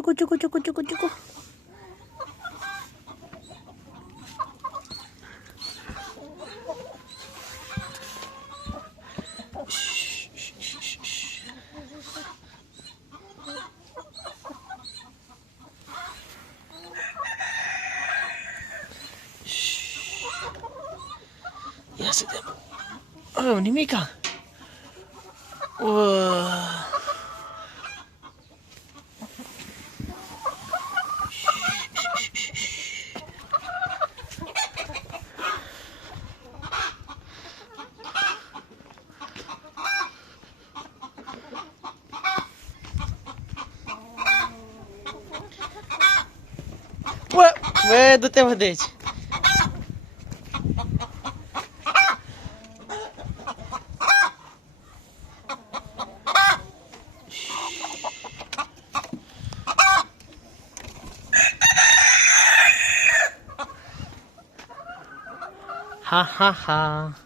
cucu. Ia să vedem. Oh, nimica. Bă, du-te mă de aici. Ha ha ha.